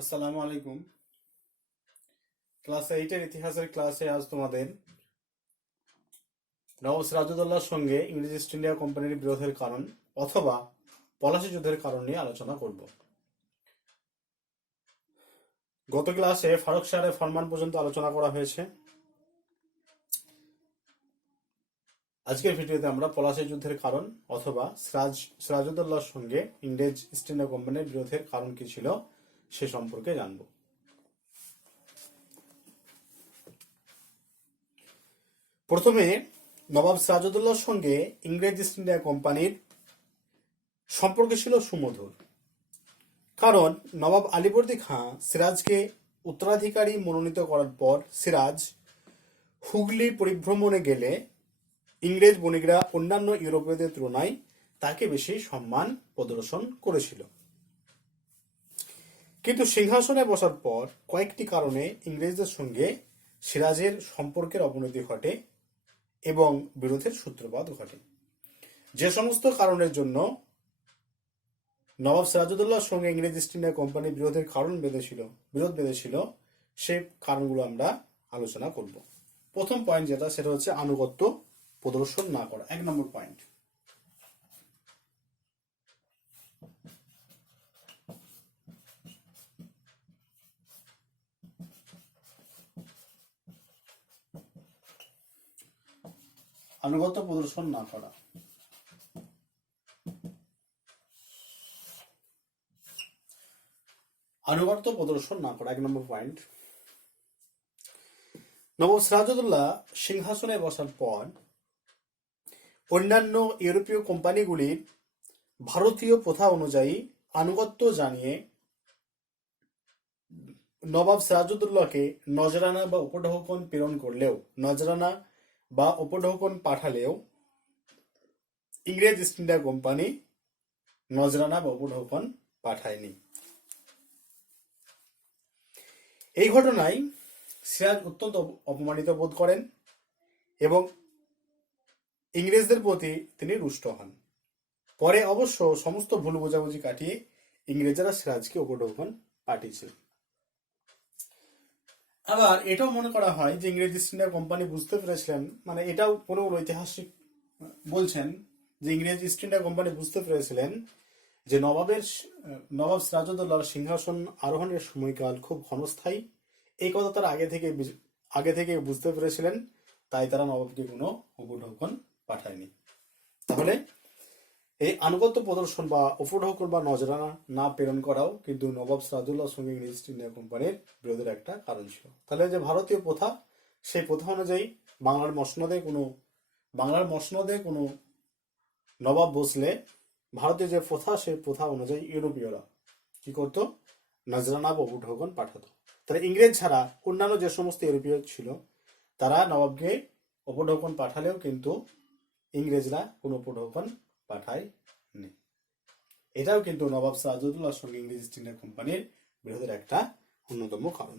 আসসালামু আলাইকুম। ক্লাস 8-এর ইতিহাসের ক্লাসে আজ তোমাদের নবাব সিরাজউদ্দৌলার সঙ্গে ইংরেজ ইস্ট ইন্ডিয়া কোম্পানির বিরোধের কারণ অথবা পলাশী যুদ্ধের কারণ নিয়ে আলোচনা করব। গত ক্লাসে ফারুক শাহের ফরমান পর্যন্ত আলোচনা করা হয়েছে। আজকের ভিডিওতে আমরা পলাশী যুদ্ধের কারণ অথবা সিরাজউদ্দৌলার সঙ্গে ইংরেজ ইস্ট ইন্ডিয়া কোম্পানির বিরোধের কারণ কি ছিল সে সম্পর্কে জানব। প্রথমে নবাব সিরাজউদ্দৌলার সঙ্গে ইংরেজ ইস্ট ইন্ডিয়া কোম্পানির সম্পর্ক ছিল সুমধুর, কারণ নবাব আলীবর্দী খাঁ সিরাজকে উত্তরাধিকারী মনোনীত করার পর সিরাজ হুগলি পরিভ্রমণে গেলে ইংরেজ বণিকরা অন্যান্য ইউরোপীয়দের তুলনায় তাকে বেশি সম্মান প্রদর্শন করেছিল। কিন্তু সিংহাসনে বসার পর কয়েকটি কারণে ইংরেজদের সঙ্গে সিরাজের সম্পর্কের অবনতি ঘটে এবং বিরোধের সূত্রপাত ঘটে। যে সমস্ত কারণের জন্য নবাব সিরাজউদ্দৌলার সঙ্গে ইংরেজ ইস্ট ইন্ডিয়া কোম্পানির বিরোধের বিরোধ বেঁধেছিল সে কারণগুলো আমরা আলোচনা করব। প্রথম পয়েন্ট সেটা হচ্ছে আনুগত্য প্রদর্শন না করা। 1 নম্বর পয়েন্ট, আনুগত্য প্রদর্শন না করা। আনুগত্য প্রদর্শন না করা 1 নম্বর পয়েন্ট। নবাব সিরাজউদ্দৌলা সিংহাসনে বসার পর অন্যান্য ইউরোপীয় কোম্পানিগুলির ভারতীয় প্রথা অনুযায়ী আনুগত্য জানিয়ে নবাব সিরাজউদ্দৌলাকে নজরানা বা উপঢৌকন প্রেরণ করলেও পাঠালেও ইংরেজ ইস্ট ইন্ডিয়া কোম্পানি নজরানা বা উপঢৌকন পাঠায়নি। এই ঘটনায় সিরাজ অত্যন্ত অপমানিত বোধ করেন এবং ইংরেজদের প্রতি তিনি রুষ্ট হন। পরে অবশ্য সমস্ত ভুল বোঝাবুঝি কাটিয়ে ইংরেজরা সিরাজকে উপঢৌকন পাঠিয়েছিল। আবার এটাও মনে করা হয় যে ইংরেজ ইস্ট ইন্ডিয়া কোম্পানি বুঝতে পেরেছিলেন, মানে এটাও কোনো ঐতিহাসিক বলছেন যে ইংরেজ ইস্ট ইন্ডিয়া কোম্পানি বুঝতে পেরেছিলেন যে নবাব সিরাজউদ্দৌলার সিংহাসন আরোহণের সময়কাল খুব ক্ষণস্থায়ী। এই কথা তারা আগে থেকে বুঝতে পেরেছিলেন, তাই তারা নবাবকে কোনো উপঢৌকন পাঠায়নি। তাহলে এই আনুগত্য প্রদর্শন বা উপঢৌকন বা নজরানা না প্রেরণ করাও কিন্তু নবাব সিরাজউদ্দৌলার সঙ্গে ইংরেজ ইস্ট ইন্ডিয়া কোম্পানির বিরোধের একটা কারণ ছিল। তাহলে যে ভারতীয় প্রথা, সেই প্রথা অনুযায়ী বাংলার মসনদে কোনো নবাব বসলে ভারতীয় যে প্রথা, সেই প্রথা অনুযায়ী ইউরোপীয়রা কি করতো? নজরানা বা উপঢৌকন পাঠাতো। তাহলে ইংরেজ ছাড়া অন্যান্য যে সমস্ত ইউরোপীয় ছিল তারা নবাবকে উপঢৌকন পাঠালেও কিন্তু ইংরেজরা কোনো উপঢৌকন পাঠায়নি। এটাও কিন্তু নবাব সিরাজউদ্দৌলার সঙ্গে ইংরেজ ইস্ট ইন্ডিয়া কোম্পানির বিরোধের একটা অন্যতম কারণ।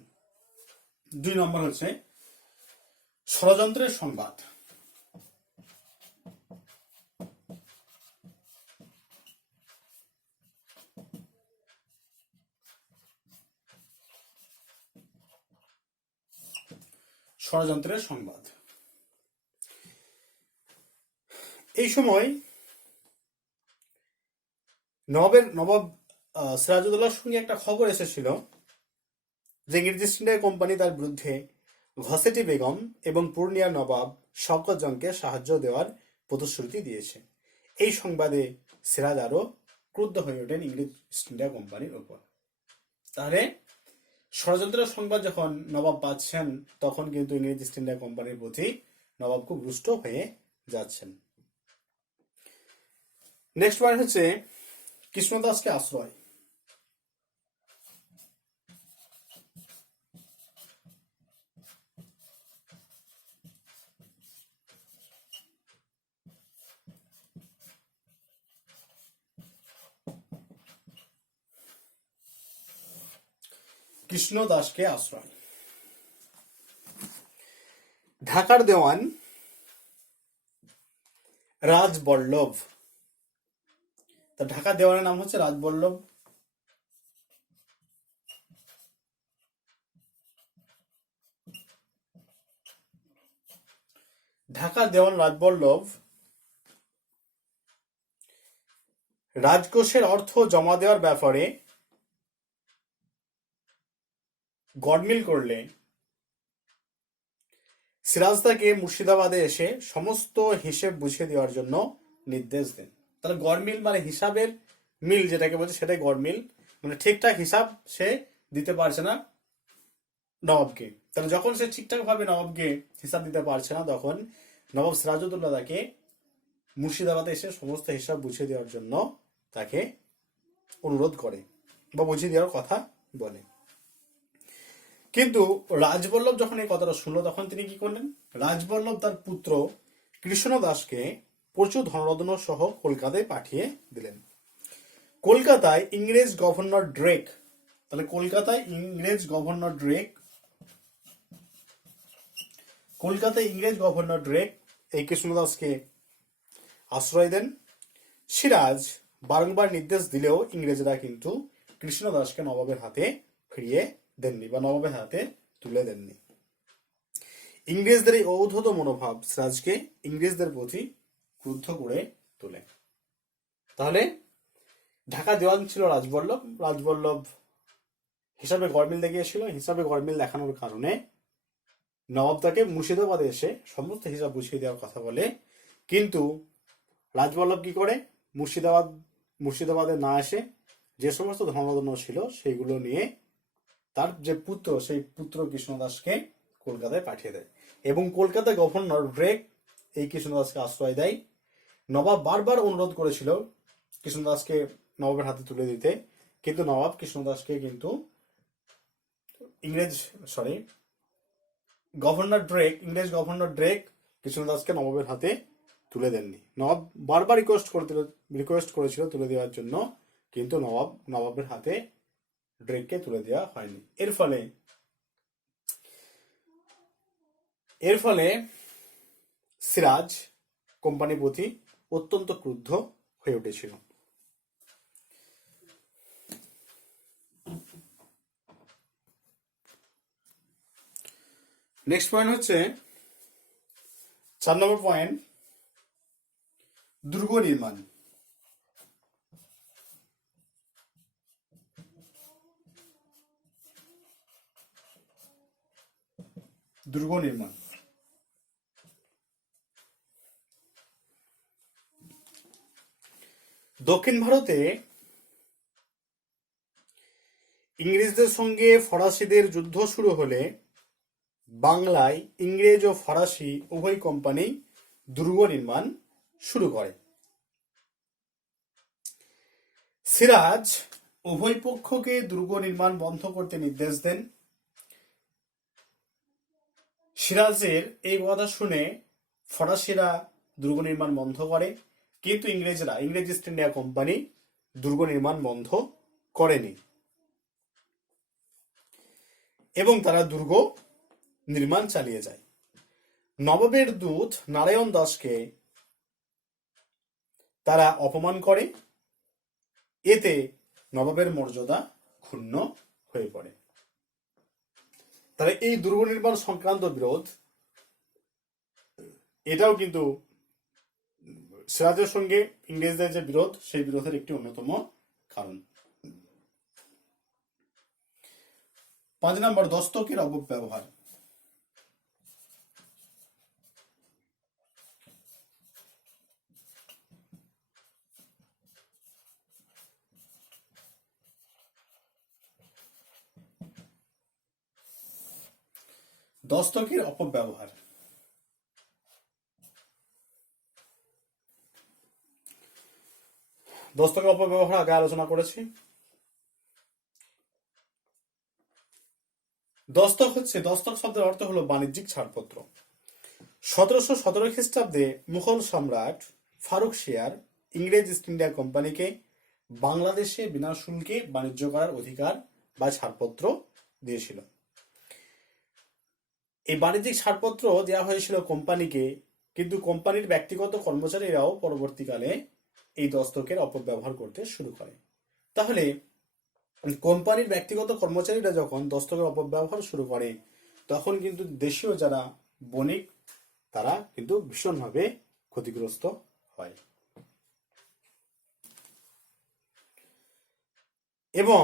2 নম্বর হচ্ছে ষড়যন্ত্রের সংবাদ। ষড়যন্ত্রের সংবাদ, এই সময় নবাব সিরাজউদ্দৌলার সঙ্গে একটা খবর এসেছিল যে ইংরেজ ইস্ট ইন্ডিয়া কোম্পানি তার বিরুদ্ধে ঘসেটি বেগম এবং পূর্ণিয়ার নবাব শওকত জংকে সাহায্য দেওয়ার প্রতিশ্রুতি দিয়েছে। এই সংবাদে সিরাজ আরো ক্রুদ্ধ হয়ে ওঠেন ইংরেজ ইস্ট ইন্ডিয়া কোম্পানির উপর। তাহলে ষড়যন্ত্রের সংবাদ যখন নবাব পাচ্ছেন, তখন কিন্তু ইংরেজ ইস্ট ইন্ডিয়া কোম্পানির প্রতি নবাব খুব রুষ্ট হয়ে যাচ্ছেন। নেক্সট পয়েন্ট হচ্ছে কৃষ্ণদাসকে আশ্রয়। কৃষ্ণদাসকে আশ্রয়। ঢাকার দেওয়ান রাজবল্লভ, তা ঢাকা দেওয়ানের নাম হচ্ছে রাজবল্লভ ঢাকার দেওয়ান রাজবল্লভ রাজকোষের অর্থ জমা দেওয়ার ব্যাপারে গডমিল করলে সিরাজ তাকে মুর্শিদাবাদে এসে সমস্ত হিসেব বুঝিয়ে দেওয়ার জন্য নির্দেশ দেন। তাহলে গডমিল মানে হিসাবের মিল যেটাকে বলছে সেটাই গডমিল, মানে ঠিকঠাক হিসাব সে দিতে পারছে না নবাবকে। তাহলে যখন সে ঠিকঠাক ভাবে নবাবকে হিসাব দিতে পারছে না, তখন নবাব সিরাজউদ্দৌলা তাকে মুর্শিদাবাদে এসে সমস্ত হিসাব বুঝিয়ে দেওয়ার জন্য তাকে অনুরোধ করে বা বুঝিয়ে দেওয়ার কথা বলে। কিন্তু রাজবল্লভ যখন এই কথাটা শুনলো, তখন তিনি কি করলেন? রাজবল্লভ তার পুত্র কৃষ্ণ দাসকে প্রচুর ধনরত্ন সহ কলকাতায় পাঠিয়ে দিলেন। কলকাতায় ইংরেজ গভর্নর ড্রেক, তাহলে কলকাতায় ইংরেজ গভর্নর ড্রেক এই কৃষ্ণদাসকে আশ্রয় দেন। সিরাজ বারংবার নির্দেশ দিলেও ইংরেজরা কিন্তু কৃষ্ণদাসকে নবাবের হাতে ফিরিয়ে দেননি বা নবাবের হাতে তুলে দেননি। ইংরেজদের এই ঔদ্ধত মনোভাব সিরাজকে ইংরেজদের প্রতি ক্রুদ্ধ করে তোলে। তাহলে ঢাকা দেওয়ান ছিল রাজবল্লভ হিসাবে গড়মিল দেখিয়েছিল। হিসাবে গড়মিল দেখানোর কারণে নবাব তাকে মুর্শিদাবাদে এসে সমস্ত হিসাব বুঝিয়ে দেওয়ার কথা বলে। কিন্তু রাজবল্লভ কি করে? মুর্শিদাবাদে না এসে যে সমস্ত ধনরত্ন ছিল সেইগুলো নিয়ে তার যে পুত্র, সেই পুত্র কৃষ্ণদাসকে কলকাতায় পাঠিয়ে দেয় এবং কলকাতায় গভর্নর ড্রেক এই কৃষ্ণদাসকে আশ্রয় দেয়। নবাব বারবার অনুরোধ করেছিল কৃষ্ণদাসকে নবাবের হাতে তুলে দিতে, কিন্তু নবাব কৃষ্ণদাসকে কিন্তু ইংরেজ গভর্নর ড্রেক কৃষ্ণদাসকে নবাবের হাতে তুলে দেননি। নবাব বারবার রিকোয়েস্ট করেছিল তুলে দেওয়ার জন্য, কিন্তু নবাবের হাতে ড্রেককে তুলে দেওয়া হয়নি। এর ফলে সিরাজ কোম্পানির প্রতি অত্যন্ত ক্রুদ্ধ হয়ে উঠেছিল। নেক্সট পয়েন্ট হচ্ছে 4 নম্বর পয়েন্ট, দুর্গ নির্মাণ। দক্ষিণ ভারতে ইংরেজদের সঙ্গে ফরাসিদের যুদ্ধ শুরু হলে বাংলায় ইংরেজ ও ফরাসি উভয় কোম্পানি দুর্গ নির্মাণ শুরু করে। সিরাজ উভয় পক্ষকে দুর্গ নির্মাণ বন্ধ করতে নির্দেশ দেন। সিরাজের এই কথা শুনে ফরাসিরা দুর্গ নির্মাণ বন্ধ করে, কিন্তু ইংরেজ ইস্ট ইন্ডিয়া কোম্পানি দুর্গ নির্মাণ বন্ধ করেনি এবং তারা দুর্গ নির্মাণ চালিয়ে যায়। নবাবের দূত নারায়ণ দাসকে তারা অপমান করে, এতে নবাবের মর্যাদা ক্ষুণ্ণ হয়ে পড়ে। তাহলে এই দুর্গ নির্মাণ সংক্রান্ত বিরোধ, এটাও কিন্তু সিরাজের সঙ্গে ইংরেজদের যে বিরোধ, সেই বিরোধের একটি অন্যতম কারণ। 5 নম্বর, দস্তকের অপব্যবহার। দস্তকের অপব্যবহার। দস্তকের অপব্যবহার আগে আলোচনা করেছি। দস্তক শব্দের অর্থ হলো বাণিজ্যিক ছাড়পত্র। 1717 খ্রিস্টাব্দে মুঘল সম্রাট ফারুক শিয়ার ইংরেজ ইস্ট ইন্ডিয়া কোম্পানিকে বাংলাদেশে বিনা শুল্কে বাণিজ্য করার অধিকার বা ছাড়পত্র দিয়েছিল। এই বাণিজ্যিক ছাড়পত্র দেওয়া হয়েছিল কোম্পানিকে, কিন্তু কোম্পানির ব্যক্তিগত কর্মচারীরাও পরবর্তীকালে এই দস্তকের অপব্যবহার করতে শুরু করে। তাহলে কোম্পানির ব্যক্তিগত কর্মচারীরা যখন দস্তকের অপব্যবহার শুরু করে, তখন কিন্তু দেশীয় যারা বণিক তারা কিন্তু ভীষণভাবে ক্ষতিগ্রস্ত হয় এবং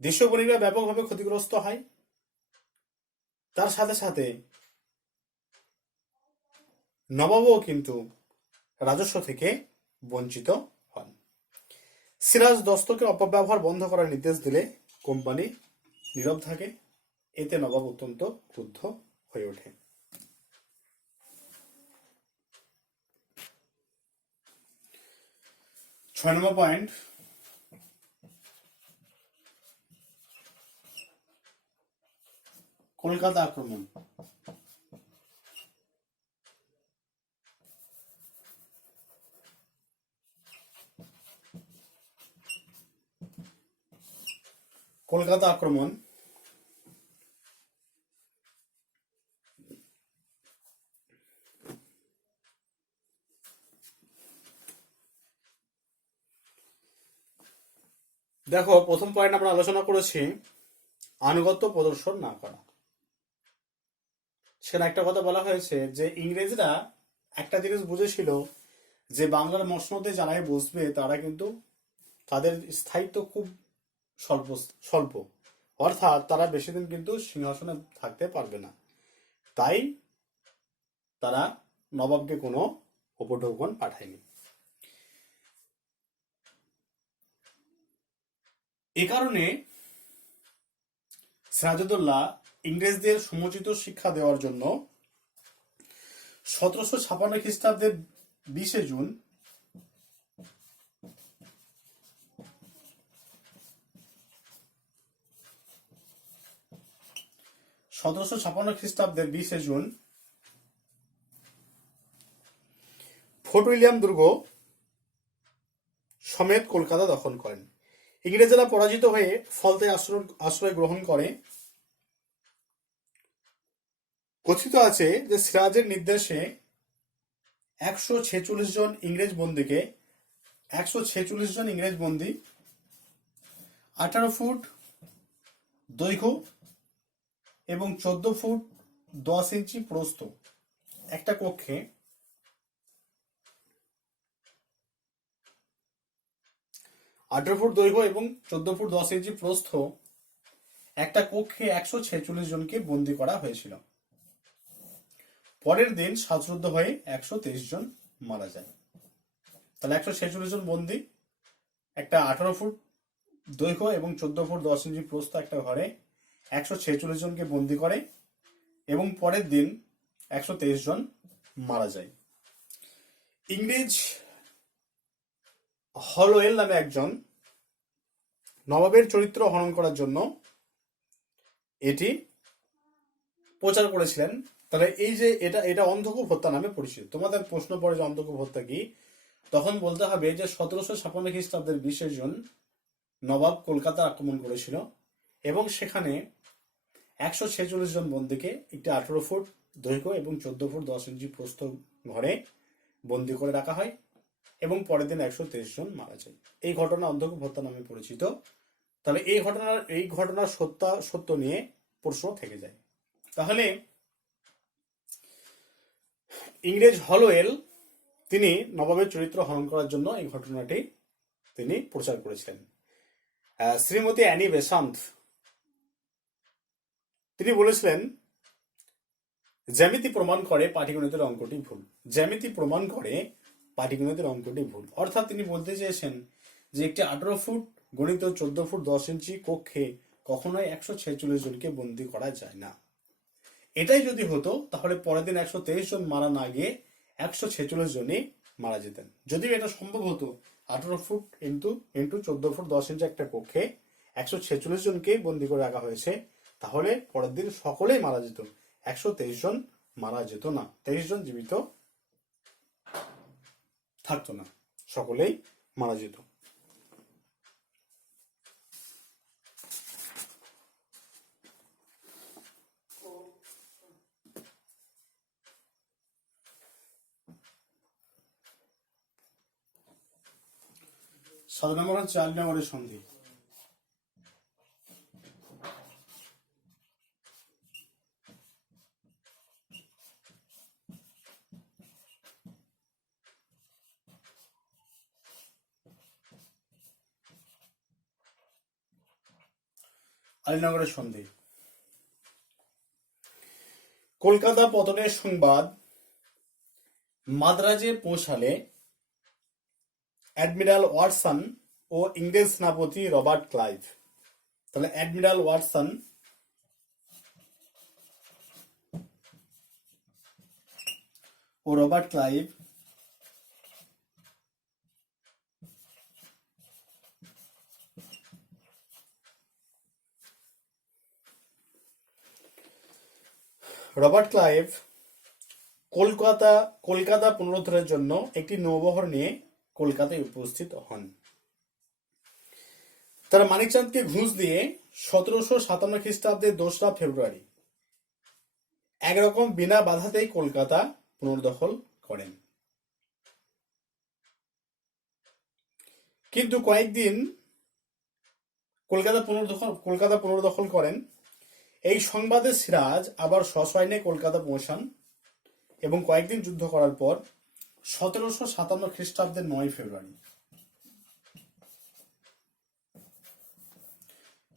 দেশীয় বণিকরা ব্যাপকভাবে ক্ষতিগ্রস্ত হয়। তার সাথে সাথে নবাবও কিন্তু রাজস্ব থেকে বঞ্চিত হন। সিরাজ দস্তকের অপব্যবহার বন্ধ করার নির্দেশ দিলে কোম্পানি নীরব থাকে। এতে নবাব অত্যন্ত ক্রুদ্ধ হয়ে ওঠে। ছয় নম্বর পয়েন্ট, কলকাতা আক্রমণ। কলকাতা আক্রমণ দেখো, প্রথম পয়েন্ট আমরা আলোচনা করেছি আনুগত্য প্রদর্শন না করা। সেখানে একটা কথা বলা হয়েছে যে ইংরেজরা একটা জিনিস বুঝেছিল যে বাংলার মসনদে যারাই বসবে তারা কিন্তু তাদের স্থায়িত্ব খুব স্বল্প স্বল্প, অর্থাৎ তারা বেশি দিন কিন্তু সিংহাসনে থাকতে পারবে না। তাই তারা নবাবকে কোনো উপঢৌকন পাঠায়নি। এ কারণে সিরাজউদ্দৌলা ইংরেজদের সমুচিত শিক্ষা দেওয়ার জন্য 1756 খ্রিস্টাব্দের 20 জুন ফোর্ট উইলিয়াম দুর্গ সমেত কলকাতা দখল করেন। ইংরেজরা পরাজিত হয়ে ফলতে আশ্রয় গ্রহণ করে। কথিত আছে যে সিরাজের নির্দেশে 146 জন ইংরেজ বন্দীকে 146 জন ইংরেজ বন্দী 18 ফুট দৈর্ঘ্য এবং 14 ফুট 10 ইঞ্চি প্রস্থ একটা কক্ষে 18 ফুট দৈর্ঘ্য এবং 14 ফুট 10 ইঞ্চি প্রস্থ একটা কক্ষে 146 জনকে বন্দী করা হয়েছিল। পরের দিন শ্বাসরুদ্ধ হয়ে 123 জন মারা যায়। তাহলে 146 জন বন্দী একটা 18 ফুট দৈর্ঘ্য এবং 14 ফুট 10 ইঞ্চি প্রস্থ একটা ঘরে 146 জনকে বন্দী করে এবং পরের দিন 123 জন মারা যায়। ইংরেজ হলওয়েল নামে একজন নবাবের চরিত্র হনন করার জন্য এটি প্রচার করেছিলেন। তাহলে এই যে এটা অন্ধকূপ হত্যা নামে পরিচিত। তোমাদের প্রশ্ন পড়ে যে অন্ধকূপ হত্যা কি, তখন বলতে হবে যে 1756 খ্রিস্টাব্দের 20 জুন নবাব কলকাতা আক্রমণ করেছিল এবং সেখানে 146 জন বন্দীকে একটি 18 ফুট দৈর্ঘ্য এবং 14 ফুট 10 ইঞ্চি প্রস্থ ঘরে বন্দী করে রাখা হয় এবং পরের দিন 123 জন মারা যায়। এই ঘটনা অন্ধকূপ হত্যা নামে পরিচিত। তাহলে এই ঘটনার সত্য নিয়ে প্রশ্ন থেকে যায়। তাহলে ইংরেজ হলওয়েল তিনি নবাবের চরিত্র হনন করার জন্য এই ঘটনাটি তিনি প্রচার করেছিলেন। শ্রীমতী অ্যানি বেসান্ত তিনি বলেছিলেন জ্যামিতি প্রমাণ করে পাটিগণিতের অঙ্কটি ভুল। জ্যামিতি প্রমাণ করে পাটিগণিতের অঙ্কটি ভুল, অর্থাৎ তিনি বলতে চেয়েছেন যে একটি 18 ফুট গণিত 14 ফুট 10 ইঞ্চি কক্ষে কখনোই 146 জনকে বন্দী করা যায় না। এটাই যদি হতো তাহলে পরের দিন 123 জন মারা না গিয়ে 146 জনই মারা যেতেন। যদিও এটা সম্ভব হতো, 18 ফুট ইন্টু 14 ফুট 10 ইঞ্চি একটা কক্ষে 146 জনকে বন্দী করে রাখা হয়েছে, তাহলে পরের দিন সকলেই মারা যেত, 123 জন মারা যেত না, 23 জন জীবিত থাকতো না, সকলেই মারা যেত। সাত নম্বর হচ্ছে আলিনগরের সন্ধি। আলীনগরের সন্ধি। কলকাতা পতনের সংবাদ মাদ্রাজে পৌঁছালে অ্যাডমিরাল ওয়াটসন ও ইংরেজ সেনাপতি রবার্ট ক্লাইভ, তাহলে অ্যাডমিরাল ওয়াটসন ও Robert Clive Robert Clive Kolkata পুনরুদ্ধারের জন্য একটি নৌবহর নিয়ে কলকাতায় উপস্থিত হন। তারা মানিকচাঁদকে ঘুষ দিয়ে 1757 খ্রিস্টাব্দের 2রা ফেব্রুয়ারি একরকম বিনা বাধাতেই কলকাতা পুনর্দখল করেন। কিন্তু কয়েকদিন কলকাতা পুনর্দখল করেন। এই সংবাদে সিরাজ আবার সসৈন্যে কলকাতা পৌঁছান এবং কয়েকদিন যুদ্ধ করার পর 1757 খ্রিস্টাব্দের 9 ফেব্রুয়ারি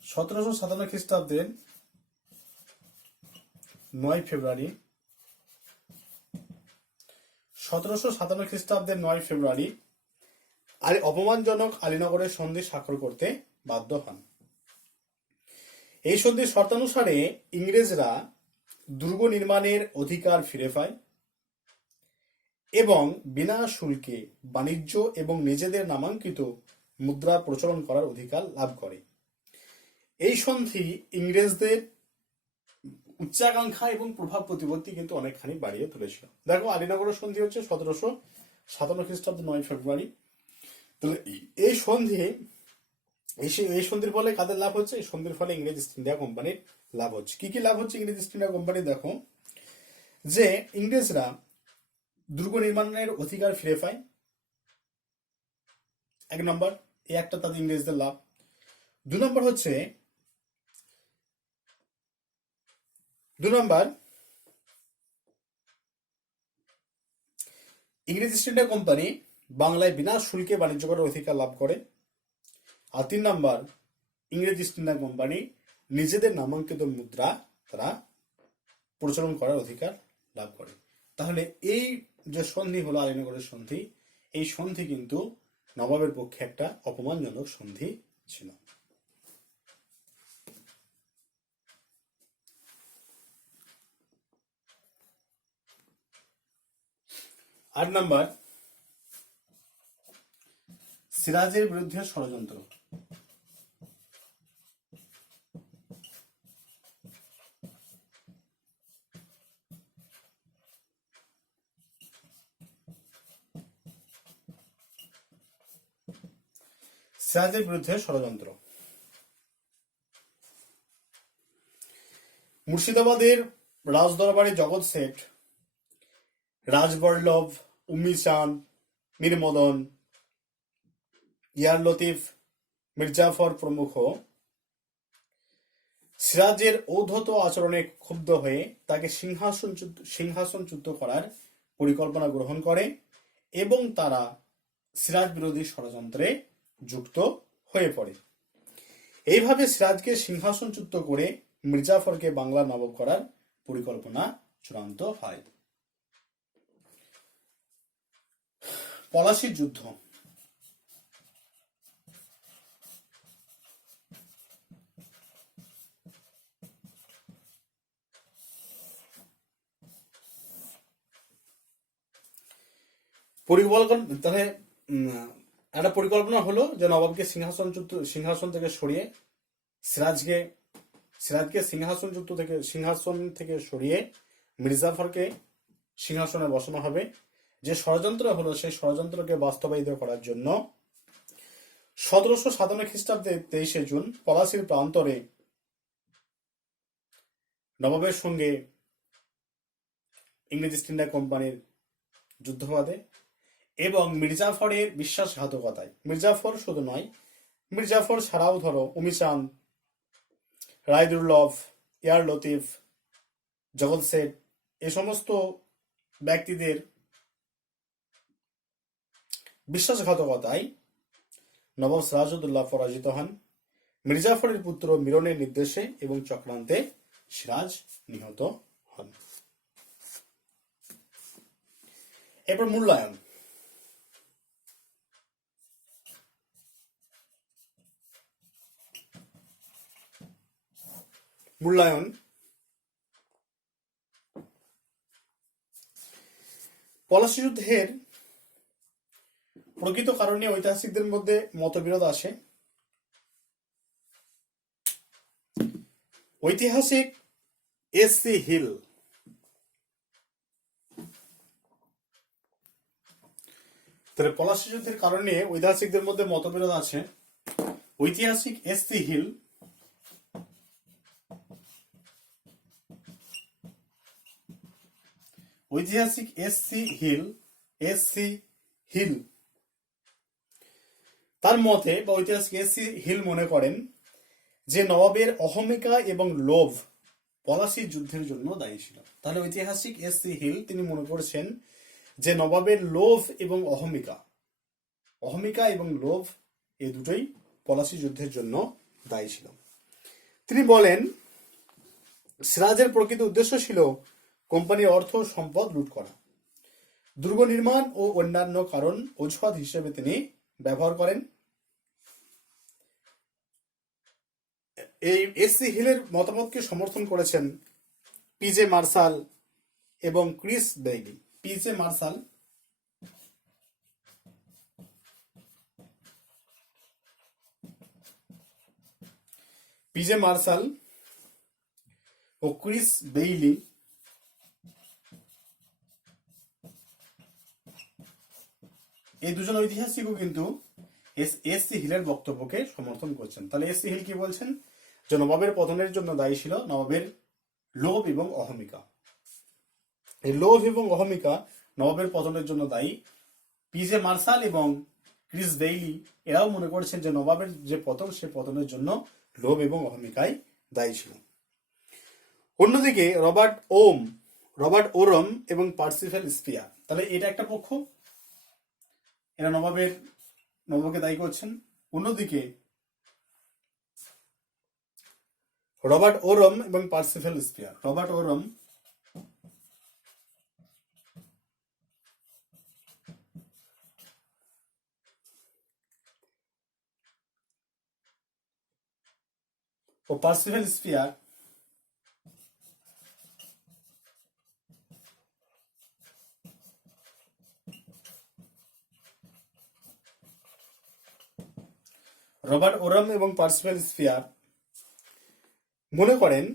1757 খ্রিস্টাব্দের 9 ফেব্রুয়ারি 1757 খ্রিস্টাব্দের 9 ফেব্রুয়ারি অপমানজনক আলীনগরের সন্ধি স্বাক্ষর করতে বাধ্য হন। এই সন্ধির শর্তানুসারে ইংরেজরা দুর্গ নির্মাণের অধিকার ফিরে পায় এবং বিনা শুল্কে বাণিজ্য এবং নিজেদের নামাঙ্কিত মুদ্রা প্রচলন করার অধিকার লাভ করে। এই সন্ধি ইংরেজদের উচ্চাকাঙ্ক্ষা এবং প্রভাব প্রতিপত্তি কিন্তু অনেকখানি বাড়িয়ে তুলেছিল। দেখো, আলীনগরের সন্ধি হচ্ছে 1757 খ্রিস্টাব্দে 9 ফেব্রুয়ারি। তাহলে এই সন্ধির ফলে কাদের লাভ হচ্ছে? এই সন্ধির ফলে ইংরেজ ইস্ট ইন্ডিয়া কোম্পানির লাভ হচ্ছে। কি কি লাভ হচ্ছে ইংরেজ ইস্ট ইন্ডিয়া কোম্পানি? দেখো, যে ইংরেজরা দুর্গ নির্মাণের অধিকার ফিরে পায়, 1 নম্বর, এই একটা তাদের ইংরেজদের লাভ। 2 নম্বর হচ্ছে ইংরেজ ইস্ট ইন্ডিয়া কোম্পানি বাংলায় বিনা শুল্কে বাণিজ্য করার অধিকার লাভ করে। আর 3 নম্বর, ইংরেজ ইস্ট ইন্ডিয়া কোম্পানি নিজেদের নামাঙ্কিত মুদ্রা তারা প্রচলন করার অধিকার লাভ করে। তাহলে এই যে সন্ধি হলো আলীনগরের সন্ধি, এই সন্ধি কিন্তু নবাবের পক্ষে একটা অপমানজনক সন্ধি ছিল। 8 নম্বর, সিরাজের বিরুদ্ধে ষড়যন্ত্র। সিরাজের বিরুদ্ধে ষড়যন্ত্র। মুর্শিদাবাদের রাজদরবারে জগৎ শেঠ, রাজবল্লভ, উম্মিচাঁদ, মীর মদন, ইয়ার লতিফ, মির্জাফর প্রমুখ সিরাজের ঔদ্ধত আচরণে ক্ষুব্ধ হয়ে তাকে সিংহাসনচ্যুত করার পরিকল্পনা গ্রহণ করে এবং তারা সিরাজ বিরোধী ষড়যন্ত্রে যুক্ত হয়ে পড়ে। এইভাবে সিরাজকে সিংহাসনচ্যুত করে মির্জাফরকে বাংলার নবাব করার পরিকল্পনা চূড়ান্ত হয়। পলাশীর যুদ্ধ। তাহলে একটা পরিকল্পনা হলো যে নবাবকে সিংহাসন থেকে সরিয়ে সিরাজকে সিংহাসন থেকে সরিয়ে মির্জাফরকে সিংহাসনে বসানো হবে। যে ষড়যন্ত্র হলো সেই ষড়যন্ত্রকে বাস্তবায়িত করার জন্য 1757 খ্রিস্টাব্দে 23 জুন পলাশীর প্রান্তরে নবাবের সঙ্গে ইংরেজ ইস্ট ইন্ডিয়া কোম্পানির যুদ্ধ বাধে এবং মির্জাফরের বিশ্বাসঘাতকতায়, মির্জাফর শুধু নয়, মির্জাফর ছাড়াও ধরো উমিচাঁদ, রায়দুর্লভ, ইয়ার লতিফ, জগৎ শেঠ, এ সমস্ত ব্যক্তিদের বিশ্বাসঘাতকতায় নবাব সিরাজউদ্দৌলা পরাজিত হন। মির্জাফরের পুত্র মিরনের নির্দেশে এবং চক্রান্তে সিরাজ নিহত হন। এরপর মূল্যায়ন। মূল্যায়ন পলাশী যুদ্ধের প্রকৃত কারণে ঐতিহাসিকদের মধ্যে মতবিরোধ আসে। ঐতিহাসিক এস.সি. হিল তাহলে পলাশী যুদ্ধের কারণে ঐতিহাসিকদের মধ্যে মতবিরোধ আছে। ঐতিহাসিক এস.সি. হিল ঐতিহাসিক এস.সি. হিল তার মতে বা ঐতিহাসিক এস.সি. হিল মনে করেন যে নবাবের অহমিকা এবং লোভ পলাশী যুদ্ধের জন্য দায়ী ছিল। তাহলে ঐতিহাসিক এস.সি. হিল তিনি মনে করছেন যে নবাবের লোভ এবং অহমিকা এবং লোভ এই দুটোই পলাশী যুদ্ধের জন্য দায়ী ছিল। তিনি বলেন সিরাজের প্রকৃত উদ্দেশ্য ছিল কোম্পানির অর্থ ও সম্পদ লুট করা। দুর্গ নির্মাণ ও অন্যান্য কারণ অজুহাত হিসেবে তিনি ব্যবহার করেন। এই এস.সি. হিলের মতামতকে সমর্থন করেছেন পি.জে. মার্শাল এবং ক্রিস বেইলি। পি.জে. মার্শাল ও ক্রিস বেইলি এই দুজন ঐতিহাসিকও কিন্তু এস.সি. হিলের বক্তব্যকে সমর্থন করছেন। তাহলে এস.সি. হিল কি বলছেন যে নবাবের পতনের জন্য দায়ী ছিল নবাবের লোভ এবং অহমিকা। এই লোভ এবং অহমিকা নবাবের পতনের জন্য দায়ী। পি.জে. মার্শাল এবং ক্রিস বেইলি এরাও মনে করছেন যে নবাবের যে পতন সে পতনের জন্য লোভ এবং অহমিকাই দায়ী ছিল। অন্যদিকে রবার্ট ওরম এবং পার্সিফেল স্পিয়ার, তাহলে এটা একটা পক্ষ, এরা নবাবকে দায়ী করছেন। অন্যদিকে রবার্ট ওরম এবং পার্সিফেল স্পিয়ার, রবার্ট ওরম ও পার্সিফেল স্পিয়ার রবার্ট ওরম এবং পার্সিফেল স্পিয়ার মনে করেন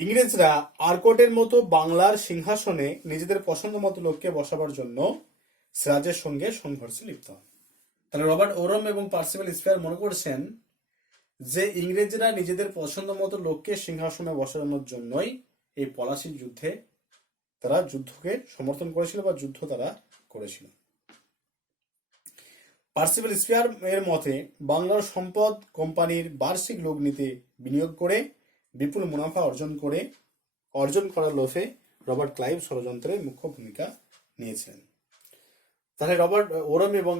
ইংরেজরা আরকোটের মতো বাংলার সিংহাসনে নিজেদের পছন্দ মতো লোককে বসাবার জন্য সিরাজের সঙ্গে সংঘর্ষে লিপ্ত হয়। তাহলে রবার্ট ওরম এবং পার্সিফেল স্পিয়ার মনে করছেন যে ইংরেজরা নিজেদের পছন্দ মতো লোককে সিংহাসনে বসানোর জন্যই এই পলাশী যুদ্ধে তারা যুদ্ধকে সমর্থন করেছিল বা যুদ্ধ তারা করেছিল। পার্সিফেল স্পিয়ার এর মতে বাংলার সম্পদ কোম্পানির বার্ষিক লগ্নিতে বিনিয়োগ করে বিপুল মুনাফা অর্জন করার লোভে রবার্ট ক্লাইভ ষড়যন্ত্রের মুখ্য ভূমিকা নিয়েছিলেন। তাহলে রবার্ট ওরম এবং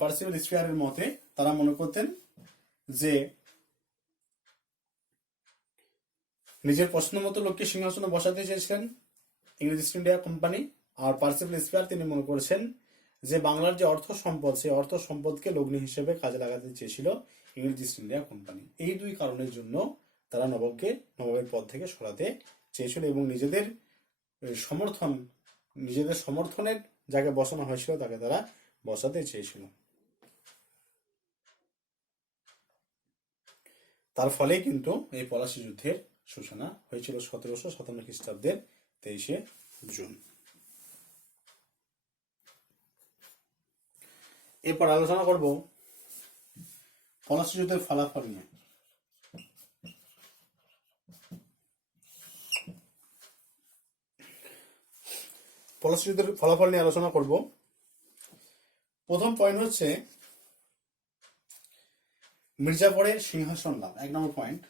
পার্সিফেল স্পিয়ারের মতে তারা মনে করতেন যে নিজের পছন্দ মতো লোককে সিংহাসনে বসাতে চেয়েছিলেন ইংরেজ ইস্ট ইন্ডিয়া কোম্পানি। আর পার্সিফেল স্পিয়ার তিনি মনে করেছেন যে বাংলার যে অর্থ সম্পদ সেই অর্থ সম্পদকে লগ্নি হিসেবে কাজে লাগাতে চেয়েছিল ইংরেজ ইস্ট ইন্ডিয়া কোম্পানি। এই দুই কারণের জন্য তারা নবাবের পদ থেকে সরাতে চেয়েছিল এবং নিজেদের সমর্থনের যাকে বসানো হয়েছিল তাকে তারা বসাতে চেয়েছিল। তার ফলে কিন্তু এই পলাশী যুদ্ধের সূচনা হয়েছিল 1757 খ্রিস্টাব্দের 23শে জুন। এরপর আলোচনা করব পলাশী যুদ্ধের ফলাফল নিয়ে। পলাশী যুদ্ধের ফলাফল নিয়ে আলোচনা করব। প্রথম পয়েন্ট হচ্ছে মির্জাফরের সিংহাসন লাভ। 1 নম্বর পয়েন্ট,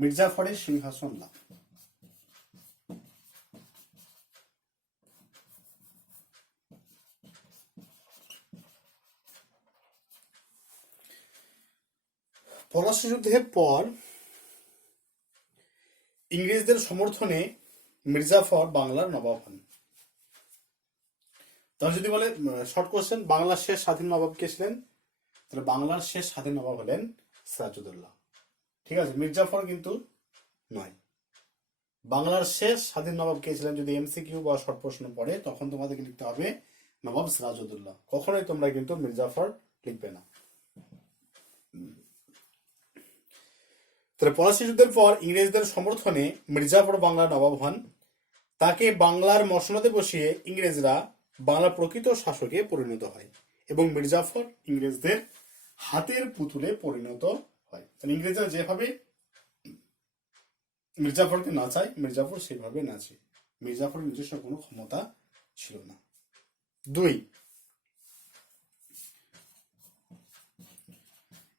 মির্জাফরের সিংহাসন লাভ। পলাশী যুদ্ধের পর ইংরেজদের সমর্থনে মির্জাফর বাংলার নবাব হন। তাহলে যদি বলে শর্ট কোশ্চেন, বাংলার শেষ স্বাধীন নবাব কে ছিলেন, তাহলে বাংলার শেষ স্বাধীন নবাব হলেন সিরাজউদ্দৌলা। ঠিক আছে, মির্জাফর কিন্তু নয়। বাংলার শেষ স্বাধীন নবাব কে ছিলেন যদি এমসিকিউ বা শর্ট প্রশ্ন পড়ে তখন তোমাদেরকে লিখতে হবে নবাব সিরাজউদ্দৌলা, কখনোই তোমরা কিন্তু মির্জাফর লিখবে না। তাহলে পলাশী যুদ্ধের পর ইংরেজদের সমর্থনে মির্জাফর বাংলার নবাব হন। তাকে বাংলার মসনদে বসিয়ে ইংরেজরা বাংলার প্রকৃত শাসকে পরিণত হয় এবং মির্জাফর ইংরেজদের হাতের পুতুলে পরিণত হয়। ইংরেজরা যেভাবে মির্জাফরকে নাচায় মির্জাফর সেভাবে নাচে, মির্জাফরের নিজস্ব কোনো ক্ষমতা ছিল না। 2,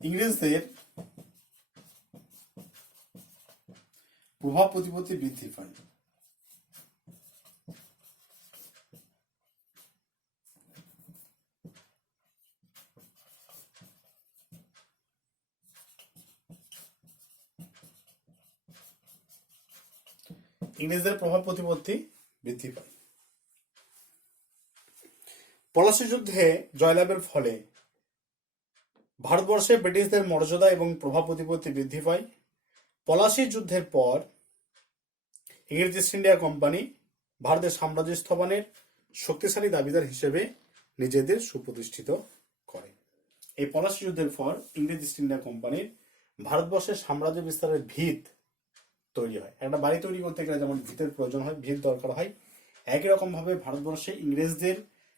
ইংরেজদের প্রভাব প্রতিপত্তি বৃদ্ধি পায়। ইংরেজদের প্রভাব প্রতিপত্তি বৃদ্ধি পায়। পলাশী যুদ্ধে জয়লাভের ফলে ভারতবর্ষে ব্রিটিশদের মর্যাদা এবং প্রভাব প্রতিপত্তি বৃদ্ধি পায়। পলাশী যুদ্ধের পর ইংরেজ ইস্ট ইন্ডিয়া কোম্পানি ভারতের সাম্রাজ্য স্থাপনের শক্তিশালী দাবিদার হিসেবে নিজেদের সুপ্রতিষ্ঠিত করে। এই পলাশী যুদ্ধের পর ইংরেজ ইস্ট ইন্ডিয়া কোম্পানির ভারতবর্ষের সাম্রাজ্য বিস্তারের ভিত তৈরি হয়। একটা বাড়ি তৈরি করতে গেলে যেমন ভিতের প্রয়োজন হয়, ভিত দরকার হয়, একই রকম ভাবে ভারতবর্ষে ইংরেজদের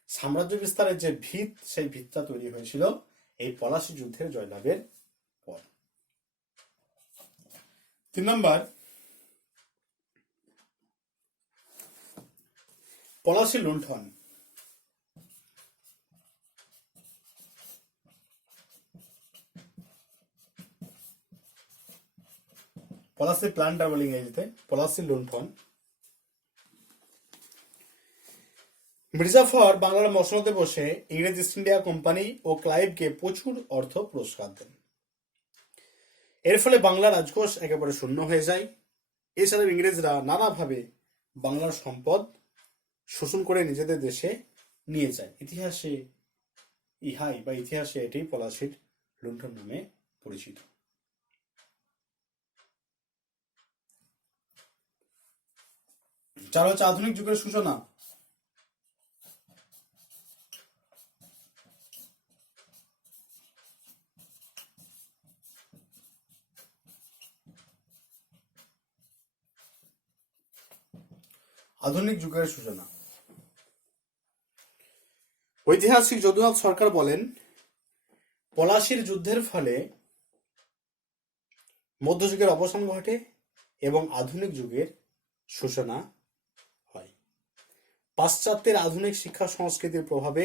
সাম্রাজ্য বিস্তারের যে ভিত, সেই ভিতটা তৈরি হয়েছিল এই পলাশী যুদ্ধের জয়লাভের পর। 3 নম্বর, পলাশী লুণ্ঠন। পলাশী প্ল্যান্টার বলে ইংরেজিতে, পলাশী লুণ্ঠন। মির্জাফর বাংলার মসনদে বসে ইংরেজ ইস্ট ইন্ডিয়া কোম্পানি ও ক্লাইভকে প্রচুর অর্থ পুরস্কার দেন। এর ফলে বাংলার রাজকোষ একেবারে শূন্য হয়ে যায়। এছাড়াও ইংরেজরা নানাভাবে বাংলার সম্পদ শোষণ করে নিজেদের দেশে নিয়ে যায়। ইতিহাসে এটি পলাশীর লুণ্ঠন নামে পরিচিত। চার হচ্ছে আধুনিক যুগের সূচনা। আধুনিক যুগের সূচনা। ঐতিহাসিক যদুনাথ সরকার বলেন, পলাশীর যুদ্ধের ফলে মধ্যযুগের অবসান ঘটে এবং আধুনিক যুগের সূচনা হয়। পাশ্চাত্যের আধুনিক শিক্ষা সংস্কৃতির প্রভাবে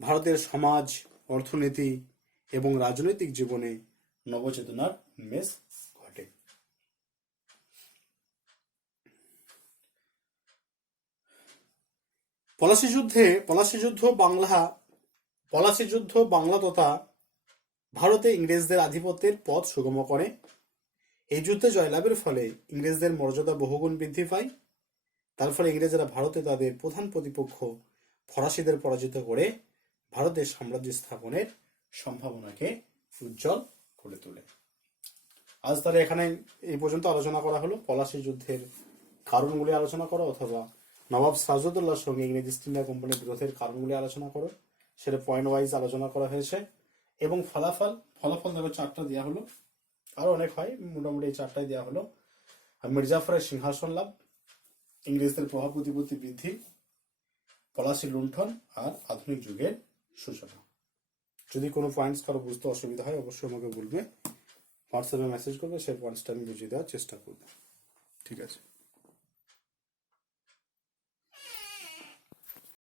ভারতের সমাজ, অর্থনীতি এবং রাজনৈতিক জীবনে নবচেতনার উন্মেষ ঘটে। পলাশী যুদ্ধ বাংলা তথা ভারতে ইংরেজদের আধিপত্যের পথ সুগম করে। এই যুদ্ধে জয়লাভের ফলে ইংরেজদের মর্যাদা বহুগুণ বৃদ্ধি পায়। তার ফলে ইংরেজরা ভারতে তাদের প্রধান প্রতিপক্ষ ফরাসিদের পরাজিত করে ভারতের সাম্রাজ্য স্থাপনের সম্ভাবনাকে উজ্জ্বল করে তোলে। আজ তাহলে এখানে এই পর্যন্ত আলোচনা করা হলো পলাশী যুদ্ধের কারণগুলি আলোচনা করো, অথবা নবাব সিরাজউদ্দৌলার সঙ্গে ইংরেজ ইস্ট ইন্ডিয়া কোম্পানির বিরোধের কারণগুলি আলোচনা করো। সেটা পয়েন্ট ওয়াইজ আলোচনা করা হয়েছে এবং ফলাফল দেখো 4টা দেওয়া হলো, আরো অনেক হয়, মোটামুটি এই 4টাই দেওয়া হলো। মির্জাফরের সিংহাসন লাভ, ইংরেজদের প্রভাব প্রতিপত্তি বৃদ্ধি, পলাশী লুণ্ঠন আর আধুনিক যুগের সূচনা। যদি কোনো পয়েন্টস কারো বুঝতে অসুবিধা হয় অবশ্যই আমাকে বলবে, হোয়াটসঅ্যাপে মেসেজ করবে, সেই পয়েন্টসটা আমি বুঝিয়ে দেওয়ার চেষ্টা করবো। ঠিক আছে।